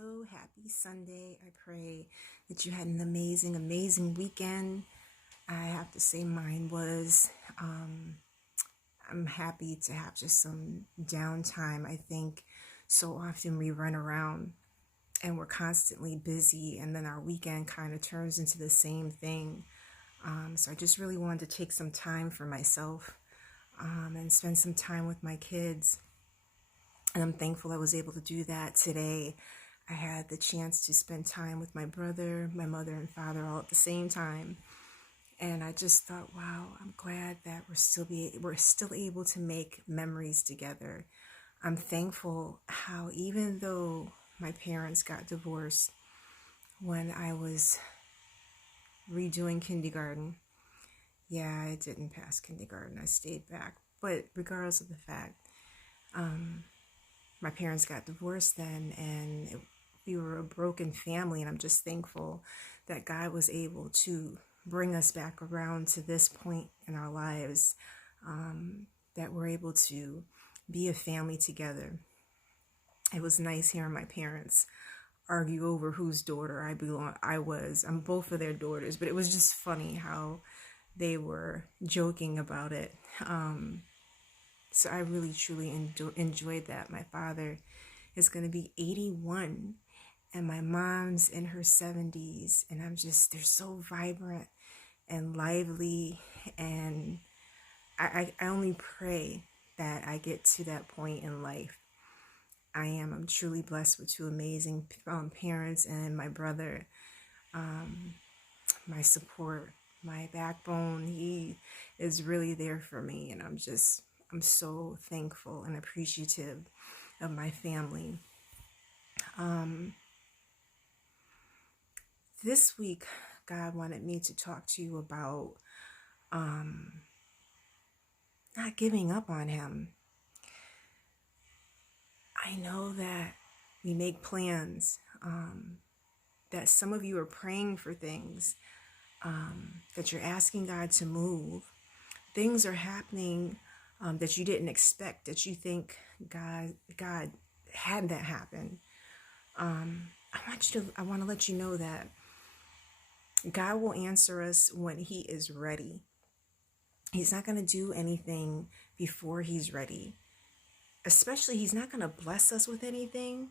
Hello, happy Sunday. I pray that you had an amazing, amazing weekend. I have to say mine was. I'm happy to have just some downtime. I think so often we run around and we're constantly busy, and then our weekend kind of turns into the same thing. So I just really wanted to take some time for myself and spend some time with my kids. And I'm thankful I was able to do that today. I had the chance to spend time with my brother, my mother, and father all at the same time. And I just thought, wow, I'm glad that we're still able to make memories together. I'm thankful how even though my parents got divorced when I was redoing kindergarten, yeah, I didn't pass kindergarten. I stayed back. But regardless of the fact, my parents got divorced then, and we were a broken family, and I'm just thankful that God was able to bring us back around to this point in our lives, that we're able to be a family together. It was nice hearing my parents argue over whose daughter I was. I'm both of their daughters, but it was just funny how they were joking about it. So I really, truly enjoyed that. My father is going to be 81, and my mom's in her 70s, and they're so vibrant and lively, and I only pray that I get to that point in life. I'm truly blessed with two amazing parents, and my brother, my support, my backbone. He is really there for me, and I'm so thankful and appreciative of my family. This week, God wanted me to talk to you about not giving up on Him. I know that we make plans, that some of you are praying for things, that you're asking God to move. Things are happening that you didn't expect, that you think God had that happen. I want to let you know that God will answer us when He is ready. He's not going to do anything before He's ready. Especially, He's not going to bless us with anything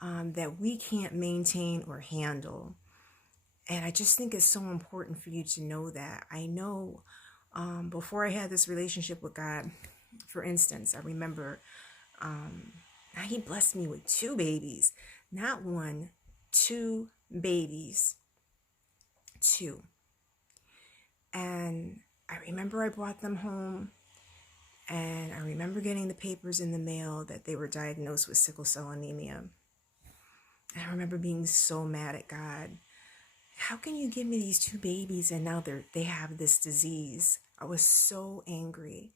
that we can't maintain or handle. And I just think it's so important for you to know that. I know before I had this relationship with God, for instance, I remember He blessed me with 2 babies. Not 1, 2 babies. 2. And I remember I brought them home, and I remember getting the papers in the mail that they were diagnosed with sickle cell anemia. And I remember being so mad at God. How can you give me these 2 babies and now they have this disease? I was so angry,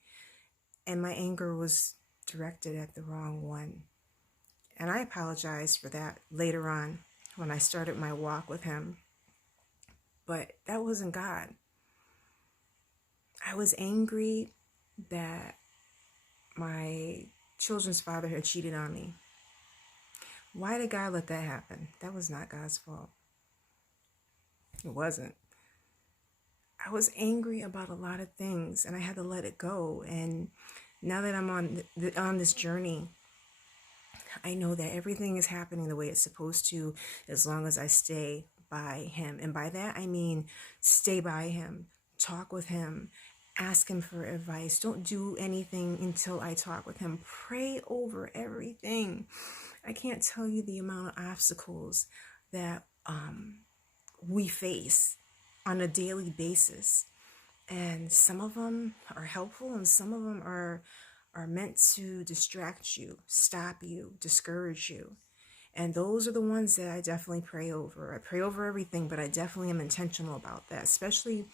and my anger was directed at the wrong one. And I apologized for that later on when I started my walk with Him. But that wasn't God. I was angry that my children's father had cheated on me. Why did God let that happen? That was not God's fault. It wasn't. I was angry about a lot of things, and I had to let it go. And now that I'm on this journey, I know that everything is happening the way it's supposed to, as long as I stay by Him. And by that, I mean stay by Him, talk with Him, ask Him for advice. Don't do anything until I talk with Him. Pray over everything. I can't tell you the amount of obstacles that we face on a daily basis. And some of them are helpful, and some of them are meant to distract you, stop you, discourage you. And those are the ones that I definitely pray over. I pray over everything, but I definitely am intentional about that, especially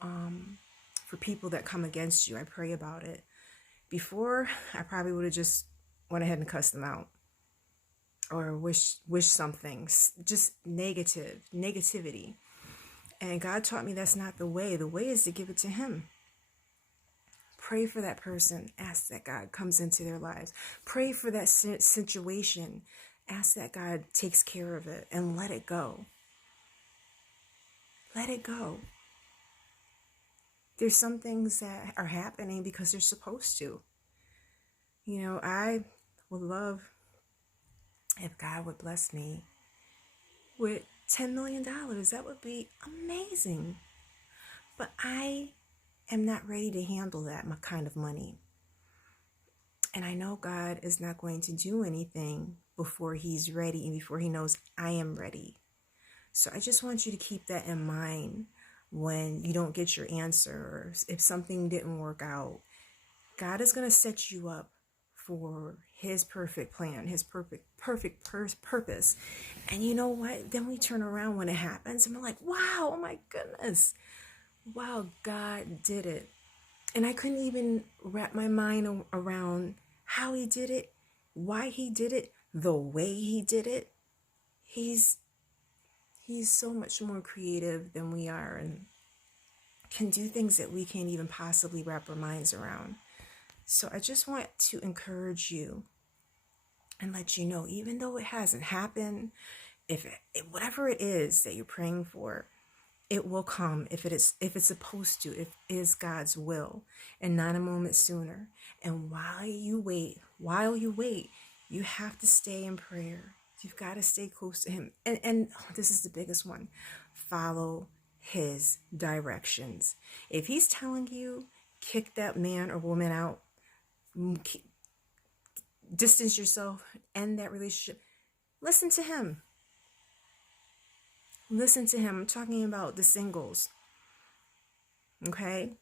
for people that come against you. I pray about it. Before, I probably would have just went ahead and cussed them out or wish something, just negativity. And God taught me that's not the way. The way is to give it to Him. Pray for that person. Ask that God comes into their lives. Pray for that situation Ask that God takes care of it and let it go. Let it go. There's some things that are happening because they're supposed to. You know, I would love if God would bless me with $10 million. That would be amazing. But I am not ready to handle that kind of money. And I know God is not going to do anything before he's ready and before he knows I am ready. So I just want you to keep that in mind when you don't get your answer, or if something didn't work out. God is going to set you up for his perfect plan, his perfect purpose. And you know what? Then we turn around when it happens and we're like, wow, oh my goodness. Wow, God did it. And I couldn't even wrap my mind around how he did it, why he did it, the way he did it. He's so much more creative than we are and can do things that we can't even possibly wrap our minds around. So I just want to encourage you and let you know, even though it hasn't happened, whatever it is that you're praying for, it will come if it's supposed to, if it is God's will, and not a moment sooner. And while you wait, you have to stay in prayer. You've got to stay close to him. And this is the biggest one. Follow his directions. If he's telling you, kick that man or woman out, distance yourself, end that relationship, listen to him. Listen to him. I'm talking about the singles. Okay?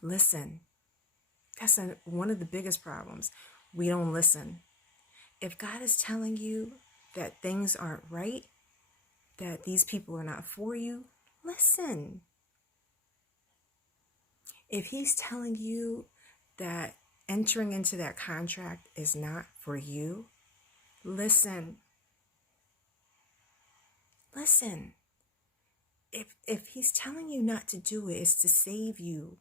Listen. That's one of the biggest problems. We don't listen. If God is telling you that things aren't right, that these people are not for you, listen. If he's telling you that entering into that contract is not for you, listen. Listen. If he's telling you not to do it, it's to save you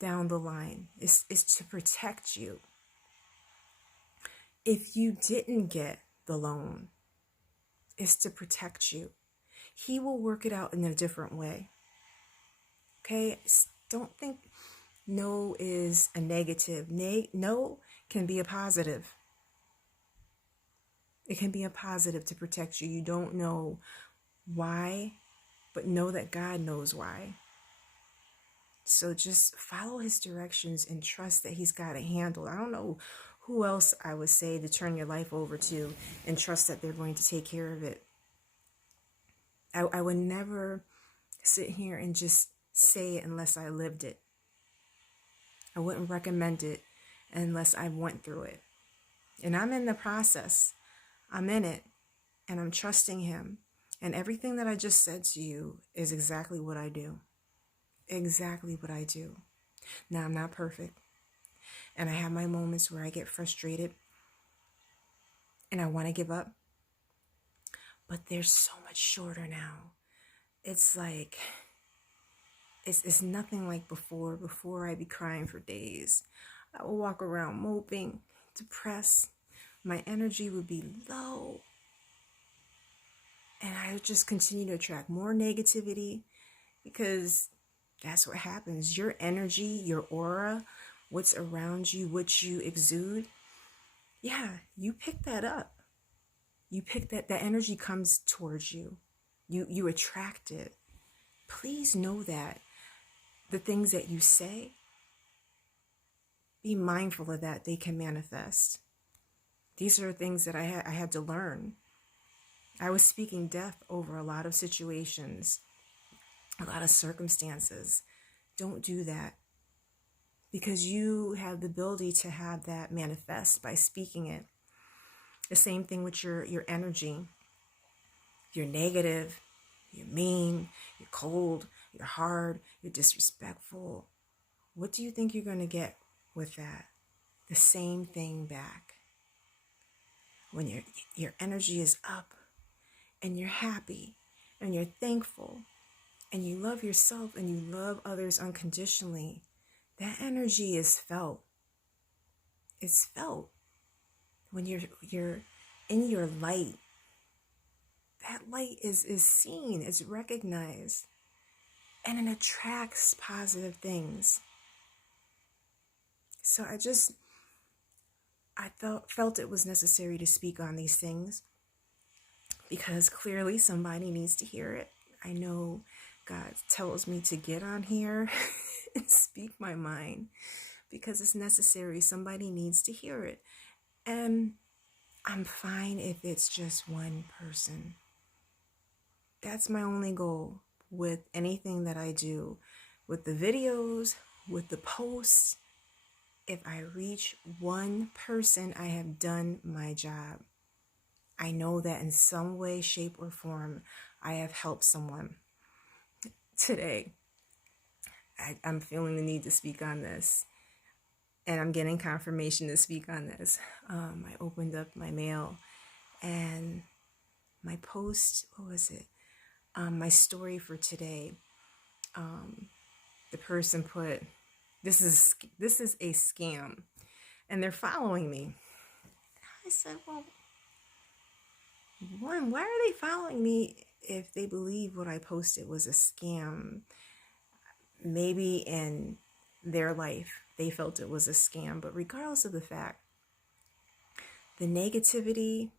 down the line. It's to protect you. If you didn't get the loan, it's to protect you. He will work it out in a different way. Okay? Don't think no is a negative. No can be a positive. It can be a positive to protect you. You don't know why, but know that God knows why. So just follow his directions and trust that he's got it handled. I don't know who else I would say to turn your life over to and trust that they're going to take care of it. I would never sit here and just say it unless I lived it. I wouldn't recommend it unless I went through it. And I'm in the process. I'm in it. And I'm trusting him. And everything that I just said to you is exactly what I do. Exactly what I do. Now, I'm not perfect. And I have my moments where I get frustrated and I want to give up. But they're so much shorter now. It's like, it's nothing like before. Before, I'd be crying for days. I would walk around moping, depressed. My energy would be low. And I would just continue to attract more negativity because that's what happens. Your energy, your aura, what's around you, what you exude, yeah, you pick that up. You pick that energy comes towards you. You attract it. Please know that. The things that you say, be mindful of that. They can manifest. These are things that I had to learn. I was speaking death over a lot of situations, a lot of circumstances. Don't do that, because you have the ability to have that manifest by speaking it. The same thing with your energy. You're negative, you're mean, you're cold, you're hard, you're disrespectful. What do you think you're going to get with that? The same thing back. When your energy is up and you're happy and you're thankful and you love yourself and you love others unconditionally, that energy is felt. It's felt when you're in your light, that light is seen, is recognized, and it attracts positive things. So I felt it was necessary to speak on these things because clearly somebody needs to hear it. I know God tells me to get on here and speak my mind because it's necessary. Somebody needs to hear it. And I'm fine if it's just one person. That's my only goal with anything that I do, with the videos, with the posts. If I reach one person, I have done my job. I know that in some way, shape, or form, I have helped someone. Today, I'm feeling the need to speak on this, and I'm getting confirmation to speak on this. I opened up my mail, and my post, what was it? My story for today. The person put, this is a scam, and they're following me. I said, well, one, why are they following me if they believe what I posted was a scam? Maybe in their life they felt it was a scam, but regardless of the fact, the negativity,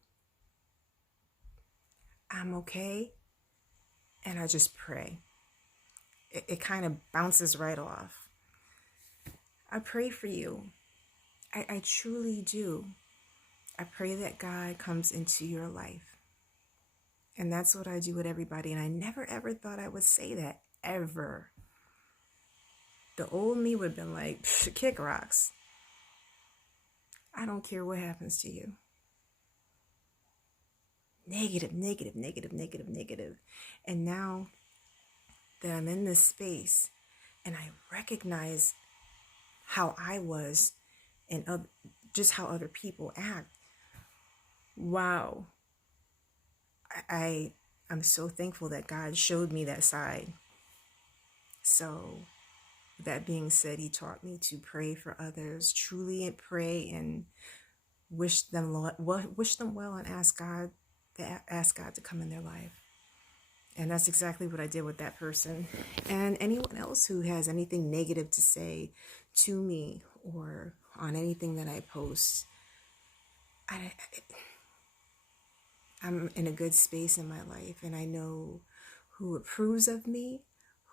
I'm okay, and I just pray. It kind of bounces right off. I pray for you. I truly do. I pray that God comes into your life. And that's what I do with everybody. And I never ever thought I would say that, ever. The old me would have been like, kick rocks. I don't care what happens to you. Negative, negative, negative, negative, negative. And now that I'm in this space and I recognize how I was and just how other people act, wow. I'm so thankful that God showed me that side. So that being said, he taught me to pray for others, truly pray and wish them well and ask God to come in their life. And that's exactly what I did with that person. And anyone else who has anything negative to say to me or on anything that I post, I'm in a good space in my life, and I know who approves of me,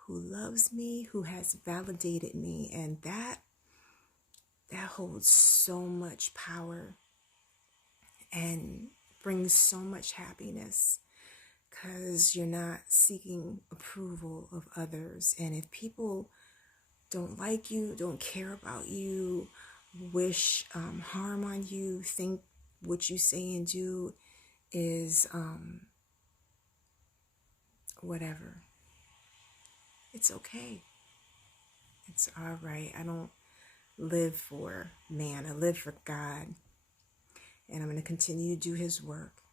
who loves me, who has validated me, and that holds so much power and brings so much happiness because you're not seeking approval of others. And if people don't like you, don't care about you, wish harm on you, think what you say and do is whatever, it's okay. It's all right. I don't live for man. I live for God. And I'm going to continue to do his work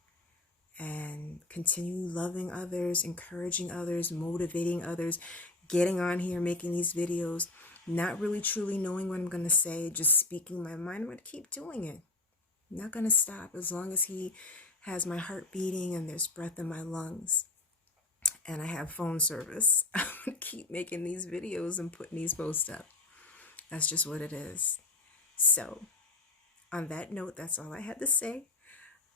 and continue loving others, encouraging others, motivating others, getting on here, making these videos, not really truly knowing what I'm going to say, just speaking my mind. I'm going to keep doing it. I'm not going to stop as long as he has my heart beating and there's breath in my lungs and I have phone service. I'm going to keep making these videos and putting these posts up. That's just what it is. So on that note, that's all I had to say.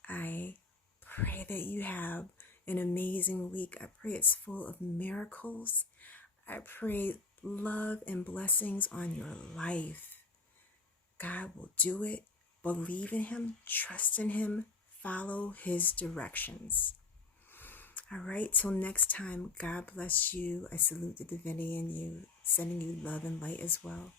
I pray that you have an amazing week. I pray it's full of miracles. I pray love and blessings on your life. God will do it. Believe in him, trust in him, follow his directions. All right, till next time, God bless you. I salute the divinity in you, sending you love and light as well.